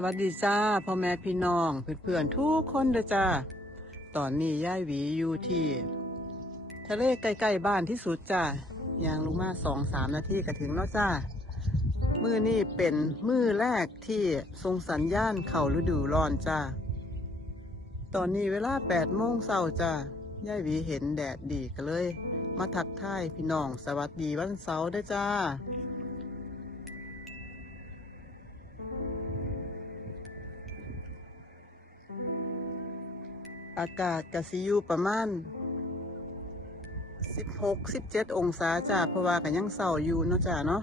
สวัสดีจ้าพ่อแม่พี่น้อง เพื่อนๆทุกคนเด้อจ้า ตอนนี้ย่ายหวีอยู่ที่ทะเลใกล้ๆบ้านที่สุดจ้ายางลงมาสองสามนาทีก็ถึงแล้วจ้ามือนี่เป็นมือแรกที่ทรงสัญญาณเข่าฤดูร้อนจ้าตอนนี้เวลาแปดโมงเช้าจ้าย่ายหวีเห็นแดดดีก็เลย มาทักทายพี่น้องสวัสดีวันเสาร์ด้จ้า อากาศกสิอยู่ประมาณ16 17องศาจ้าเพราะว่ากันยังเศร้าอยู่เนาะจ้าเนาะ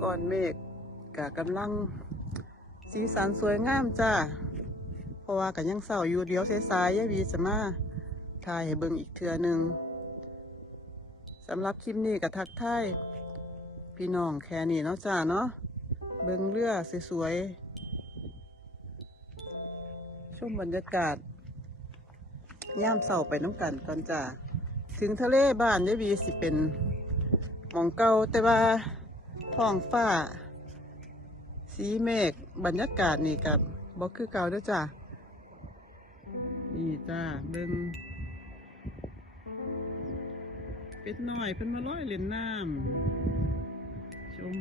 ก้อนเมฆกะกำลังสีสันสวยงามจ้าเพราะว่ากันยังเศร้าอยู่เดี๋ยวสายๆยายวีจะมาถ่ายให้เบิ่งอีกเทื่อหนึ่งสำหรับคลิปนี้ก็ทักทายพี่น้องแค่นี้เนาะจ้าเนาะเบิ่งเรือสวยๆ ชมบรรยากาศย่ามเสาไปน้ำกันก่อนจ้าถึงทะเลบ้านยายวีสิเป็นหมองเก่าแต่ว่าท้องฟ้า สีเมฆบรรยากาศนี่กับบ่คือเก่าด้วยจ้านี่จ้าเบิ่งเป็ดน้อยเพิ่นมาลอยเล่นน้ำชม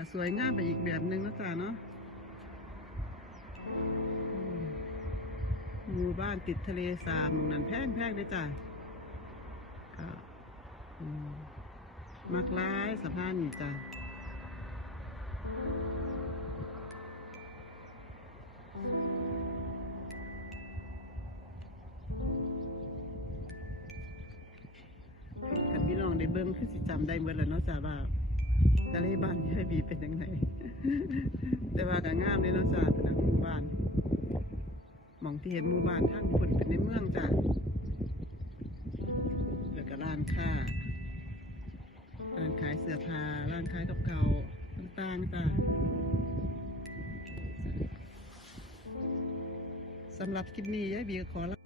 ก็สวยงามไปอีกแบบหนึ่งนะจ๊ะเนาะหมู่บ้านติดทะเลสาบมุงนั้นแพงแพงเลยจ้ะก็มักร้ายสะพานนี่จ้ะคันพี่น้องได้เบิ้งคือสิจำได้เมื่อแล้วเนาะจ้ะว่า ทะเลบ้านยายบีเป็นยังไงแต่ว่าก็งามเลยเนาะจ้าเป็นหมู่บ้านมองที่เห็นหมู่บ้านทั้งผลเป็นในเมืองจ้าแล้วก็ร้านค้าร้านขายเสื้อผ้าร้านขายกับเก่าต่างๆจ้าสำหรับคลิปนี้ยายบีขอ